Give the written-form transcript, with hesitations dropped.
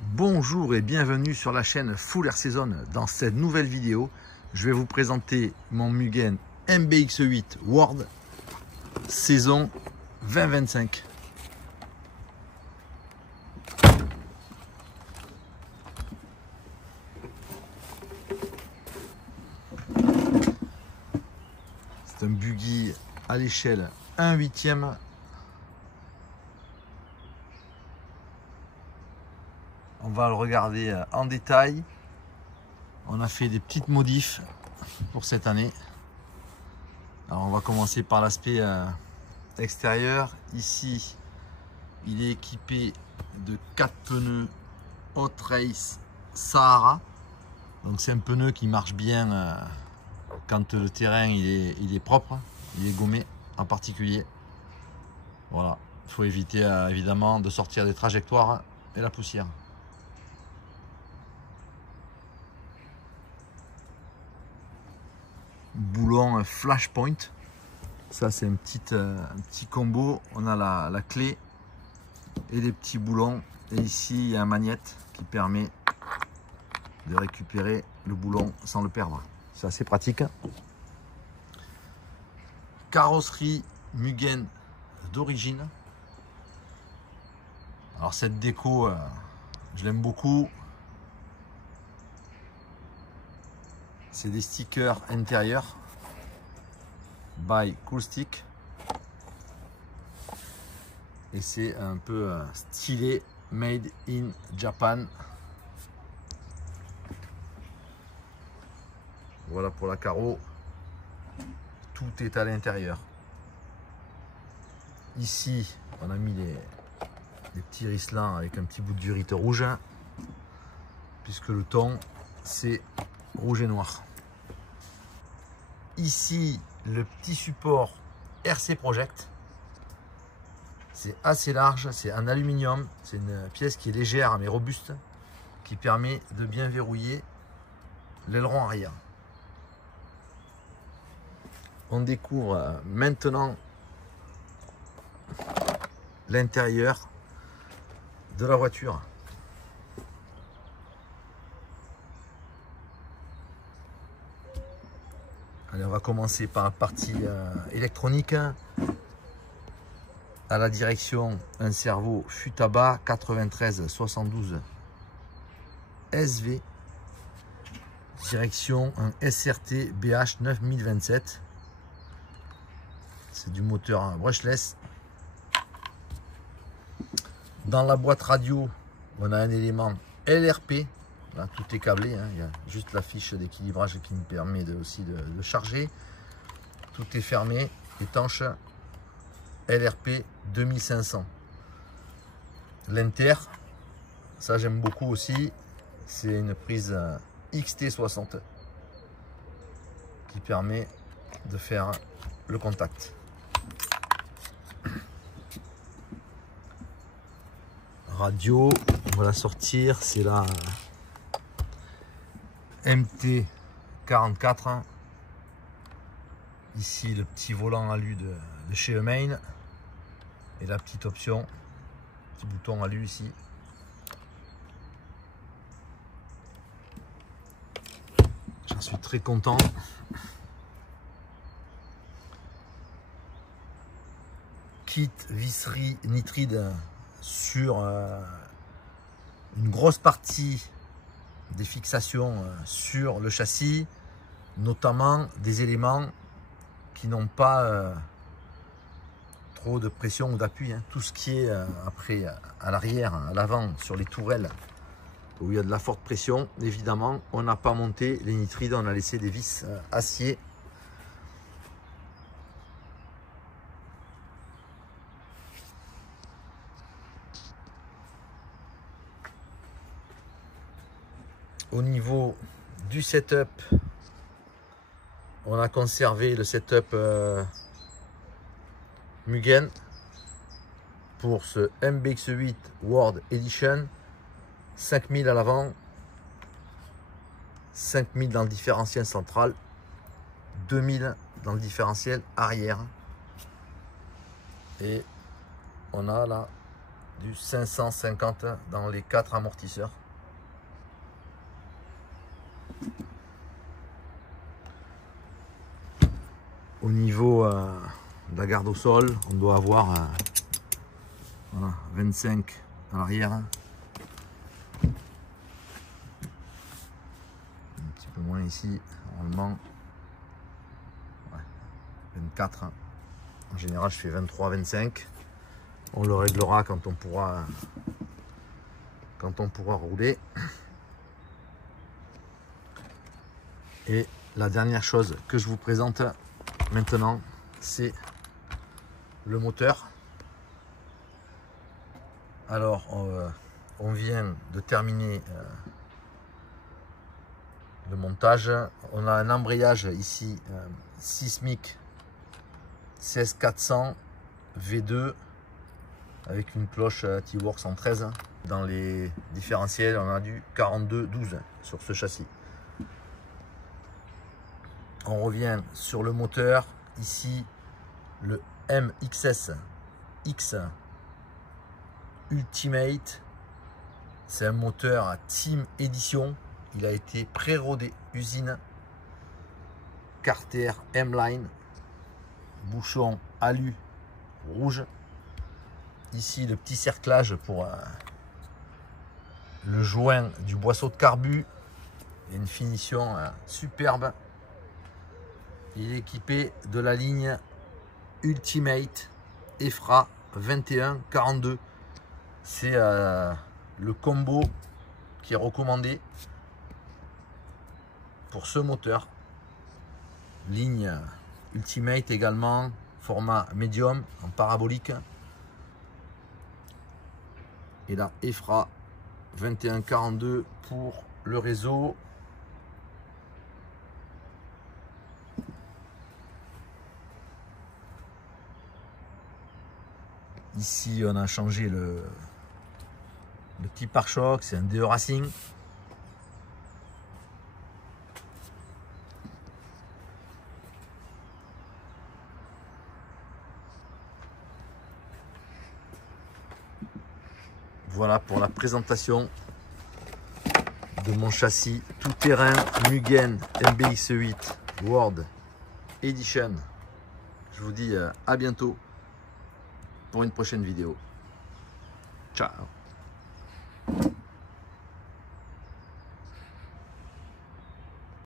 Bonjour et bienvenue sur la chaîne Full Air Season. Dans cette nouvelle vidéo, je vais vous présenter mon Mugen MBX8 World saison 2025. C'est un buggy à l'échelle 1/8. On va le regarder en détail. On a fait des petites modifs pour cette année. Alors on va commencer par l'aspect extérieur. Ici, il est équipé de 4 pneus Hot Race Sahara. Donc c'est un pneu qui marche bien quand le terrain il est propre, il est gommé en particulier. Voilà, il faut éviter évidemment de sortir des trajectoires et la poussière. Boulon Flashpoint, ça c'est un petit combo. On a la clé et les petits boulons, et ici il y a un magnète qui permet de récupérer le boulon sans le perdre. C'est assez pratique. Carrosserie Mugen d'origine. Alors cette déco, je l'aime beaucoup. C'est des stickers intérieurs by Coolstick, et c'est un peu stylé, made in Japan. Voilà pour la carreau, tout est à l'intérieur. Ici on a mis des petits risselins avec un petit bout de durite rouge, puisque le ton c'est rouge et noir. Ici le petit support RC Project, c'est assez large, c'est en aluminium, c'est une pièce qui est légère mais robuste, qui permet de bien verrouiller l'aileron arrière. On découvre maintenant l'intérieur de la voiture. Allez, on va commencer par la partie électronique. À la direction, un servo Futaba 9372 SV. Direction, un SRT BH 9027. C'est du moteur brushless. Dans la boîte radio, on a un élément LRP. Là, tout est câblé, hein. Il y a juste la fiche d'équilibrage qui nous permet aussi de charger. Tout est fermé, étanche, LRP 2500. L'inter, ça j'aime beaucoup aussi, c'est une prise XT60 qui permet de faire le contact. Radio, on va la sortir, c'est la MT44. Ici le petit volant alu de chez Emain, et la petite option, petit bouton alu ici. J'en suis très content. Kit visserie nitride sur une grosse partie des fixations sur le châssis, notamment des éléments qui n'ont pas trop de pression ou d'appui, hein. Tout ce qui est après à l'arrière, à l'avant, sur les tourelles où il y a de la forte pression, évidemment on n'a pas monté les nitrides, on a laissé des vis acier. Au niveau du setup, on a conservé le setup Mugen pour ce MBX8 World Edition. 5000 à l'avant, 5000 dans le différentiel central, 2000 dans le différentiel arrière. Et on a là du 550 dans les 4 amortisseurs. Au niveau de la garde au sol, on doit avoir voilà, 25 à l'arrière. Un petit peu moins ici, normalement. Ouais, 24. En général, je fais 23-25. On le réglera quand on pourra rouler. Et la dernière chose que je vous présente maintenant, c'est le moteur. Alors, on vient de terminer le montage. On a un embrayage ici Sismic 16400 V2 avec une cloche T-Works en 13. Dans les différentiels, on a du 42-12 sur ce châssis. On revient sur le moteur. Ici, le MXS X Ultimate. C'est un moteur à Team Edition. Il a été pré-rodé usine. Carter M-Line. Bouchon alu rouge. Ici, le petit cerclage pour le joint du boisseau de carbu. Et une finition superbe. Il est équipé de la ligne Ultimate EFRA 2142. C'est le combo qui est recommandé pour ce moteur. Ligne Ultimate également, format médium en parabolique. Et la EFRA 2142 pour le réseau. Ici, on a changé le petit pare-choc, c'est un DE Racing. Voilà pour la présentation de mon châssis tout-terrain Mugen MBX8 World Edition. Je vous dis à bientôt pour une prochaine vidéo. Ciao.